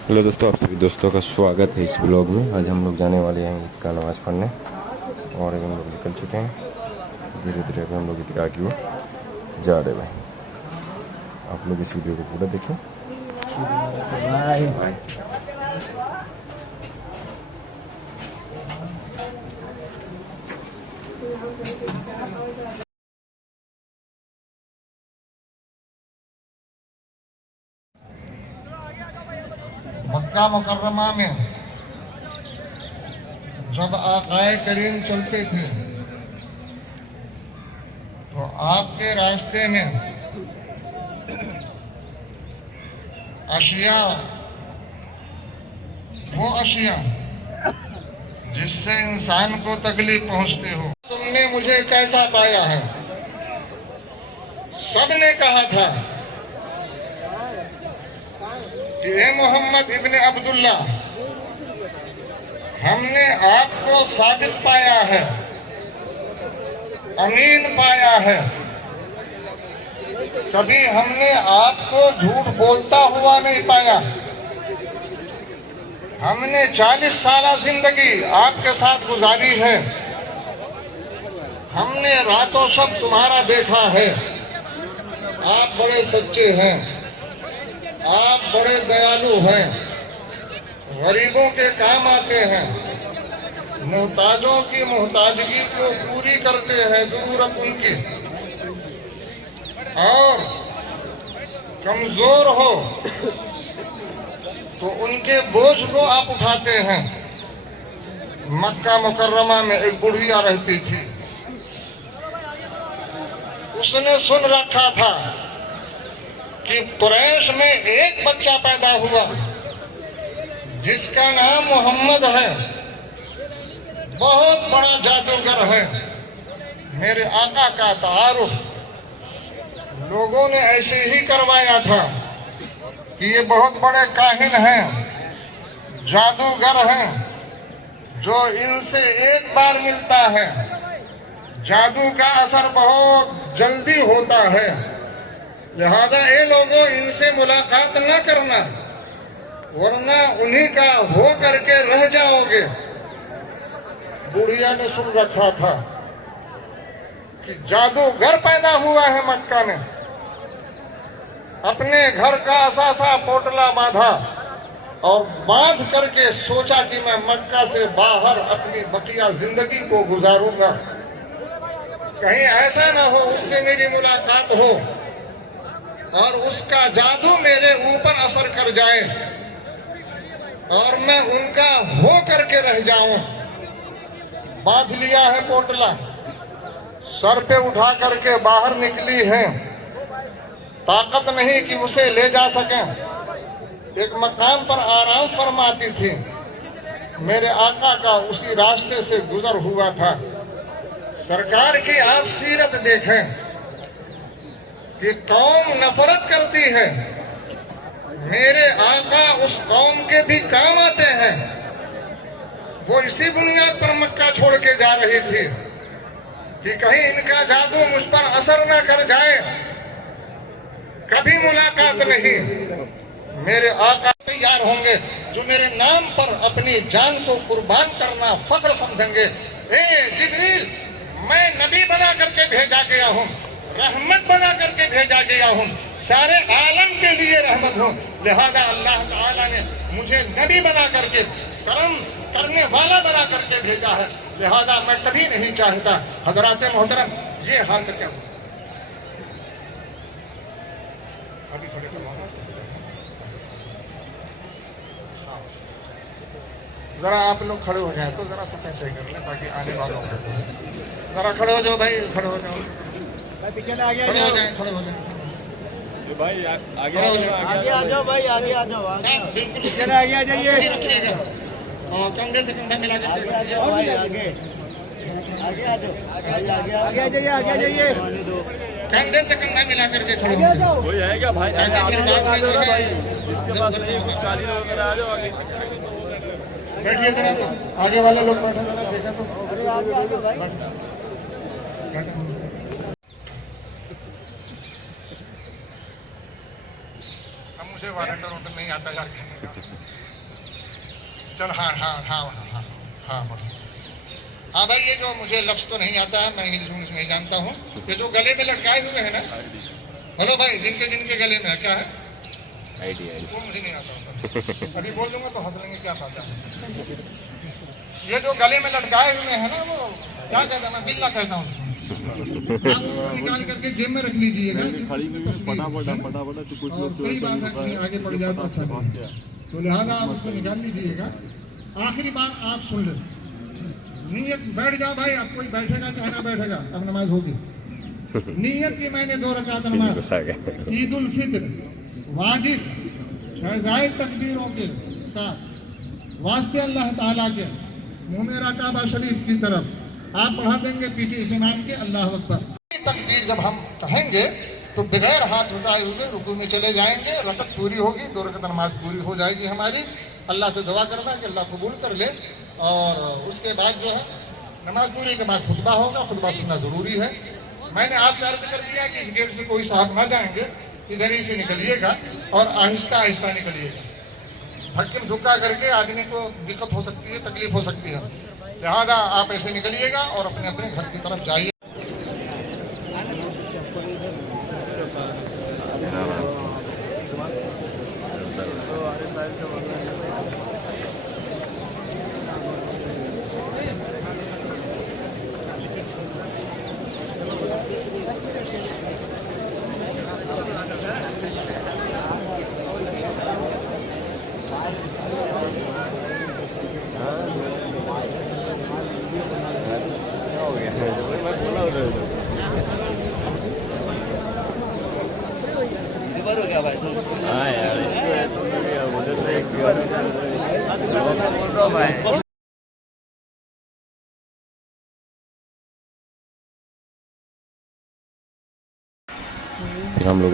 Hello दोस्तों, आप सभी दोस्तों का स्वागत है इस ब्लॉग में। आज हम लोग जाने वाले हैं ईद का नमाज़ पढ़ने और अभी हम लोग निकल चुके हैं। धीरे धीरे अभी हम लोग ईदगाह की ओर जा रहे हैं। आप लोग इस वीडियो को पूरा देखें। मक्का मुकर्रमा में जब आकाए करीम चलते थे तो आपके रास्ते में अशिया, वो अशिया जिससे इंसान को तकलीफ पहुंचती हो, तुमने मुझे कैसा पाया है। सबने कहा था कि ए मोहम्मद इब्ने अब्दुल्ला, हमने आपको सादिक पाया है, अमीन पाया है, कभी हमने आपको झूठ बोलता हुआ नहीं पाया। हमने 40 साल जिंदगी आपके साथ गुजारी है, हमने रातों शब तुम्हारा देखा है। आप बड़े सच्चे हैं, आप बड़े दयालु हैं, गरीबों के काम आते हैं, मुहताजों की मुहताजगी को पूरी करते हैं, जरूरत उनकी, और कमजोर हो तो उनके बोझ को आप उठाते हैं। मक्का मुकर्रमा में एक बुढ़िया रहती थी, उसने सुन रखा था कि कुरैश में एक बच्चा पैदा हुआ जिसका नाम मोहम्मद है, बहुत बड़ा जादूगर है। मेरे आका का तारुफ लोगों ने ऐसे ही करवाया था कि ये बहुत बड़े काहिन हैं, जादूगर हैं, जो इनसे एक बार मिलता है जादू का असर बहुत जल्दी होता है, लिहाजा ये लोगों इनसे मुलाकात न करना, वरना उन्हीं का हो करके रह जाओगे। बुढ़िया ने सुन रखा था कि जादूगर पैदा हुआ है मक्का में। अपने घर का असासा पोटला बांधा और बांध करके सोचा कि मैं मक्का से बाहर अपनी बकिया जिंदगी को गुजारूंगा, कहीं ऐसा ना हो उससे मेरी मुलाकात हो और उसका जादू मेरे ऊपर असर कर जाए और मैं उनका हो करके रह जाऊं। बांध लिया है पोटला, सर पे उठा करके बाहर निकली है, ताकत नहीं कि उसे ले जा सके। एक मकाम पर आराम फरमाती थी, मेरे आका का उसी रास्ते से गुजर हुआ था। सरकार की आप सीरत देखें कि कौम नफरत करती है, मेरे आका उस कौम के भी काम आते हैं। वो इसी बुनियाद पर मक्का छोड़ के जा रही थी कि कहीं इनका जादू मुझ पर असर न कर जाए। कभी मुलाकात नहीं, मेरे आका तैयार होंगे जो मेरे नाम पर अपनी जान को कुर्बान करना फख्र समझेंगे। ए जिब्रील, मैं नबी बना करके भेजा गया हूँ, रहमत बना करके भेजा गया हूँ, सारे आलम के लिए रहमत हूँ, लिहाजा अल्लाह ताला ने मुझे नबी बना करके, करम करने वाला बना करके भेजा है, लिहाजा मैं कभी नहीं चाहता। हजरात मोहतरम, ये हाल क्या हुआ। जरा आप लोग खड़े हो जाए तो जरा सफाई सही कर लें ताकि आने वालों को। जरा खड़े हो जाओ भाई, खड़े हो जाओ, खड़े हो जाए, खड़े हो जाए भाई, आगे आ जाओ भाई, आगे आ जाओ, बिल्कुल आगे आ जाइए, रखिएगा और कंधे से कंधा मिला करके आगे आ जाओ भाई, आगे आगे आ जाओ, आगे आगे आ जाइए, आगे आ जाइए, कंधे से कंधा मिला करके खड़े हो जाओ। कोई आएगा भाई, फिर बाद में जो है जिसके पास नहीं कुछ कालीन वगैरह आ जाओ आगे। बैठिए जरा, तो आगे वाले लोग बैठे, जरा देखा तो हम मुझे वारंट और नहीं आता यार। चल हाँ हाँ हाँ हाँ हाँ हाँ हाँ भाई, ये जो मुझे लफ्ज तो नहीं आता है, मैं इंग्लिश नहीं जानता हूँ। ये जो गले में लटकाए हुए हैं ना, हेलो भाई, जिनके जिनके गले में है क्या है? वो मुझे नहीं आता। अभी बोल दूंगा तो हंस लेंगे, क्या फायदा है। ये जो गले में लटकाए हुए हैं ना, वो क्या कहता है, मैं बिल्ला कहता हूँ। आप उसको निकाल करके जेब में रख लीजिएगा। फटाफट तो कुछ लोग सही बात है, कहीं आगे पड़ जाए तो अच्छा नहीं। तो लिहाजा आप उसको निकाल लीजिएगा। आखिरी बात आप सुन लें, नीयत बैठ जाओ भाई, आप कोई बैठेगा चाहे ना बैठेगा, अब नमाज होगी। नीयत की मैंने 2 रकात नमाज ईद उल फित्र वाजिब जायद तकबीरों के साथ वास्ते अल्लाह ताला के मुमेरा काबा शरीफ की तरफ आप बढ़ा देंगे पीठी इमाम के अल्लाह अकबर। तकबीर जब हम कहेंगे तो बगैर हाथ उठाए हुए रुकू में चले जाएंगे, रकत पूरी होगी, 2 रकत नमाज पूरी हो जाएगी हमारी। अल्लाह से दुआ करना कि अल्लाह कबूल कर ले। और उसके बाद जो है नमाज पूरी के बाद खुतबा होगा, खुतबा सुनना जरूरी है। मैंने आपसे अर्ज कर दिया कि इस गेट से कोई साहब ना जाएंगे, इधर ही से निकलिएगा और आहिस्ता आहिस्ता निकलिएगा। धक्के धुक्का करके आदमी को दिक्कत हो सकती है, तकलीफ हो सकती है। लिहाजा आप ऐसे निकलिएगा और अपने अपने घर की तरफ जाइए। हो गया भाई। हाँ यार, उधर से एक बोल रहा हूँ भाई। फिर हम लोग